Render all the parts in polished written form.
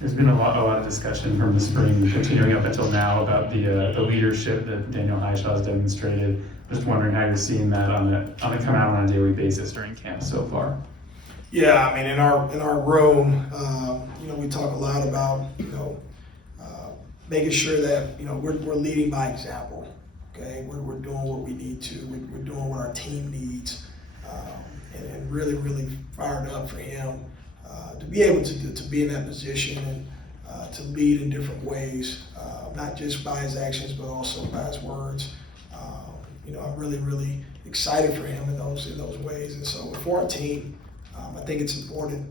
There's been a lot of discussion from the spring continuing up until now about the leadership that Daniel Hishaw has demonstrated. Just wondering how you're seeing that on the come out on a daily basis during camp so far. Yeah, I mean, in our room, we talk a lot about making sure that we're leading by example. Okay, we're doing what we need to. We're doing what our team needs, and really fired up for him to be able to be in that position and to lead in different ways, not just by his actions but also by his words. I'm really excited for him in those ways, and so for our team, I think it's important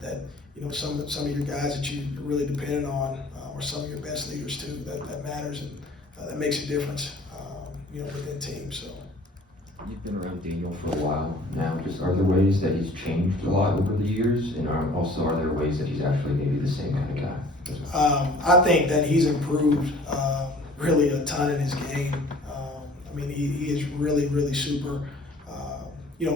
that some of your guys that you're really dependent on are some of your best leaders too. That matters, and that makes a difference, within teams. So. You've been around Daniel for a while now. Just are there ways that he's changed a lot over the years, and are there ways that he's actually maybe the same kind of guy? I think that he's improved really a ton in his game. He is really super,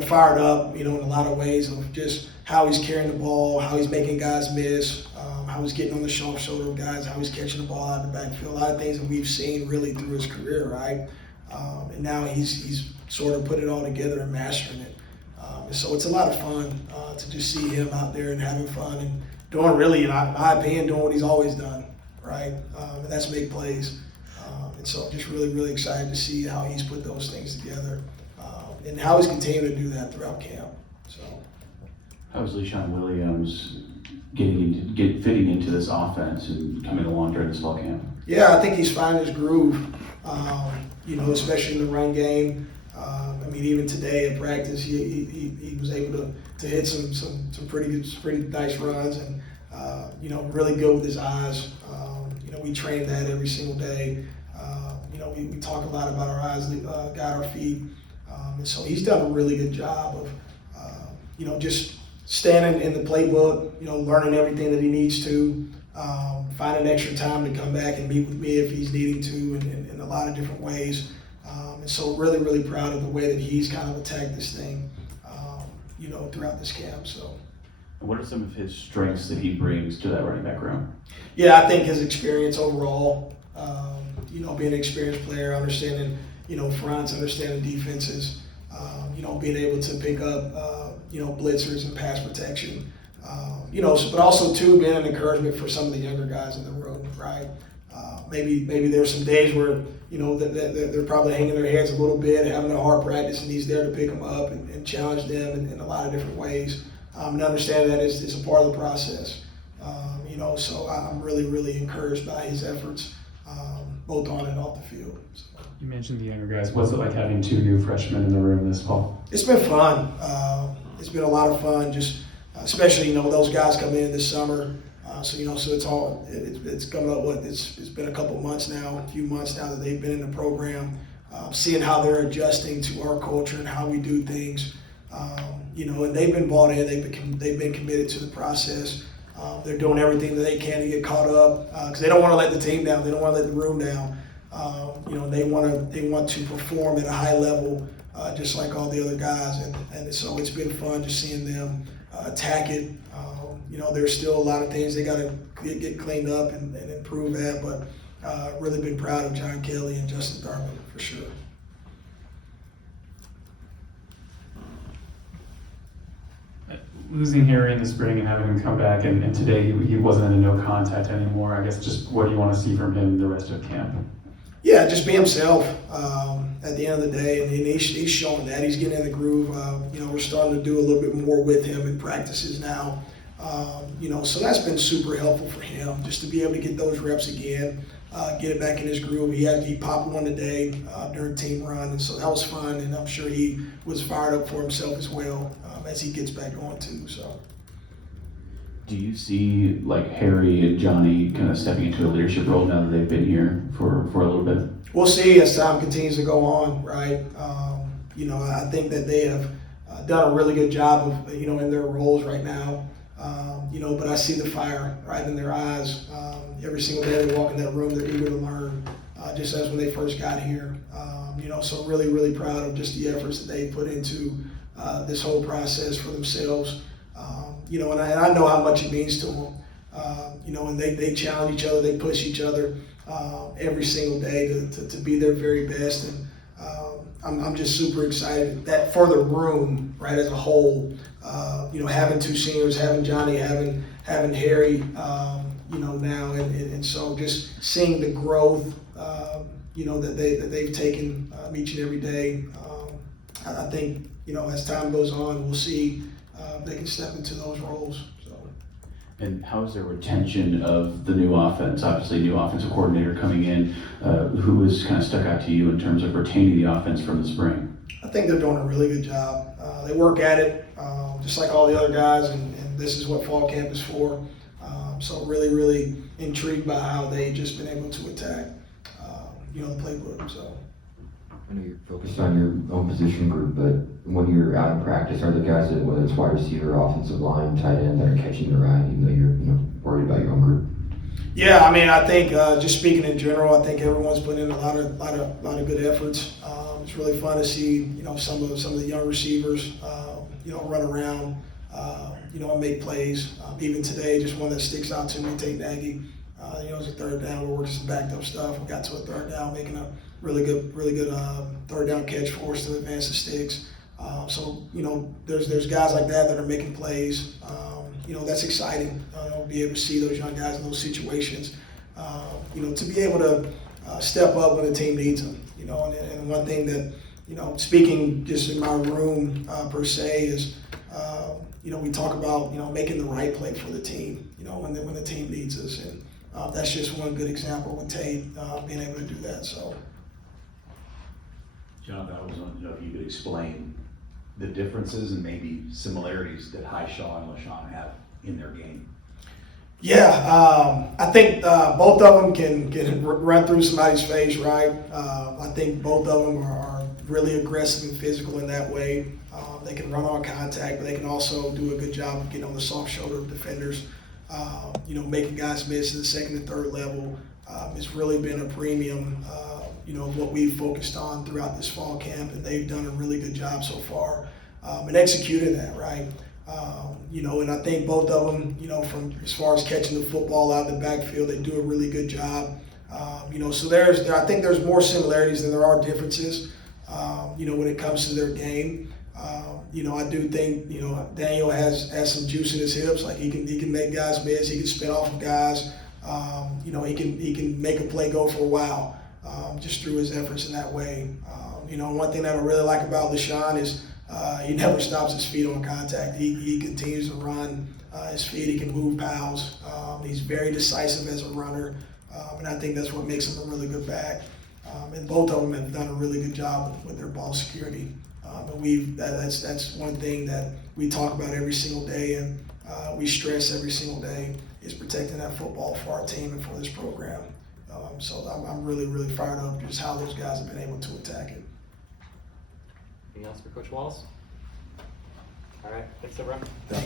fired up, in a lot of ways of just how he's carrying the ball, how he's making guys miss, how he's getting on the sharp shoulder of guys, how he's catching the ball out of the backfield. A lot of things that we've seen really through his career, right? And now he's sort of put it all together and mastering it. And so it's a lot of fun to just see him out there and having fun and doing really, in my opinion, doing what he's always done, right? And that's make plays. And so I'm just really excited to see how he's put those things together and how he's continuing to do that throughout camp. So, how is LeSean Williams fitting into this offense and coming along during this fall camp? Yeah, I think he's finding his groove. Especially in the run game. Even today at practice, he was able to hit some pretty nice runs, and really good with his eyes. We train that every single day. We talk a lot about our eyes, guide our feet, and so he's done a really good job of just standing in the playbook, learning everything that he needs to, finding extra time to come back and meet with me if he's needing to, in a lot of different ways. And so really proud of the way that he's kind of attacked this thing, throughout this camp. So. What are some of his strengths that he brings to that running back room? Yeah, I think his experience overall, being an experienced player, understanding, fronts, understanding defenses, being able to pick up, blitzers and pass protection, but also too being an encouragement for some of the younger guys in the room, right? Maybe there's some days where, that they're probably hanging their heads a little bit, having a hard practice, and he's there to pick them up and challenge them in a lot of different ways. And understand that it's a part of the process. So I'm really encouraged by his efforts, both on and off the field. So. You mentioned the younger guys. What's it like having two new freshmen in the room this fall? It's been fun. It's been a lot of fun, just especially, those guys come in this summer. So it's coming up, it's been a few months now that they've been in the program, seeing how they're adjusting to our culture and how we do things. And they've been bought in, they've been committed to the process. They're doing everything that they can to get caught up, because they don't want to let the team down, they don't want to let the room down. They want to perform at a high level, just like all the other guys, and so it's been fun just seeing them attack it. There's still a lot of things they got to get cleaned up and improve at, but really been proud of John Kelly and Justin Darman for sure. Losing Harry in the spring and having him come back, and today he wasn't in a no contact anymore. I guess just what do you want to see from him the rest of camp? Yeah, just be himself at the end of the day, and he's showing that. He's getting in the groove. We're starting to do a little bit more with him in practices now. So that's been super helpful for him, just to be able to get those reps again, get it back in his groove. He popped one today during team run, and so that was fun, and I'm sure he was fired up for himself as well as he gets back on too. So. Do you see Harry and Johnny kind of stepping into a leadership role now that they've been here for a little bit? We'll see as time continues to go on, right? I think that they have done a really good job of, in their roles right now. But I see the fire right in their eyes. Every single day they walk in that room, they're eager to learn, just as when they first got here. So really proud of just the efforts that they put into this whole process for themselves. And I know how much it means to them. And they challenge each other, they push each other every single day to be their very best. And I'm just super excited that for the room, right, as a whole, having two seniors, having Johnny, having Harry, now, and so just seeing the growth, that they've taken each and every day. I think, as time goes on, we'll see they can step into those roles. So. And how is their retention of the new offense? Obviously, new offensive coordinator coming in. Who has kind of stuck out to you in terms of retaining the offense from the spring? I think they're doing a really good job. They work at it, just like all the other guys, and this is what fall camp is for. So really, really intrigued by how they've just been able to attack, the playbook. So. I know you're focused on your own position group, but when you're out in practice, are there guys that, whether it's wide receiver, offensive line, tight end, that are catching the ride, even though you're worried about your own group? Yeah, I think just speaking in general, I think everyone's put in a lot of good efforts. It's really fun to see some of the young receivers run around and make plays. Even today, just one that sticks out to me, Tate Nagy. It was a third down. We worked some backed up stuff. We got to a third down, making a really good third down catch for us to advance the sticks. So there's guys like that are making plays. That's exciting. Be able to see those young guys in those situations. To be able to step up when the team needs them. And one thing that speaking just in my room per se is we talk about making the right play for the team. When the team needs us, and that's just one good example with Tate being able to do that. So. Jonathan, I was wondering if you could explain the differences and maybe similarities that Hishaw and LaShawn have in their game. Yeah, I think both of them can run through somebody's face, right? I think both of them are really aggressive and physical in that way. They can run on contact, but they can also do a good job of getting on the soft shoulder of defenders. Making guys miss at the second and third level. It's really been a premium, what we've focused on throughout this fall camp, and they've done a really good job so far and executing that, right? And I think both of them, from as far as catching the football out of the backfield, they do a really good job. So I think there's more similarities than there are differences, when it comes to their game. I do think, Daniel has some juice in his hips. Like he can make guys miss. He can spin off of guys. He can make a play go for a while, just through his efforts in that way. One thing that I really like about LaShawn is he never stops his feet on contact. He continues to run his feet. He can move pals. He's very decisive as a runner, and I think that's what makes him a really good back. And both of them have done a really good job with their ball security. And that's one thing that we talk about every single day, and we stress every single day is protecting that football for our team and for this program. So I'm really, really fired up just how those guys have been able to attack it. Anything else for Coach Wallace? All right, thanks everyone.